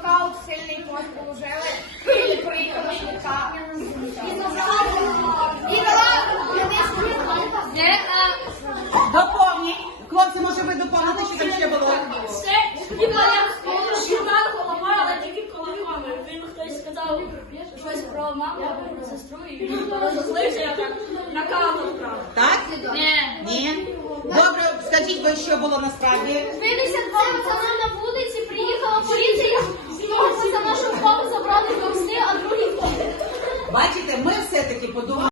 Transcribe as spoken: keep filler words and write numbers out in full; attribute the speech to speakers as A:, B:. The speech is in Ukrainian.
A: нокаут, сильний постріл ужили, і приїхала швидка. І забрала, і дала людей швидко.
B: Доповніть. Хлопці, може ви доповните, що там ще було?
C: Це хіба як шуканку ламала, але тільки коли мами. Він хтось сказав щось про маму або про сестру, і він розозлився, я так накалом вправо.
B: Так?
C: Ні.
B: Ні? Добре, скажіть, бо що було насправді?
C: П'ятдесят два пацана на вулиці, приїхала поліція, з того пацана, що впав, забрали до сни, а другий впав.
B: Бачите, ми все-таки подумали.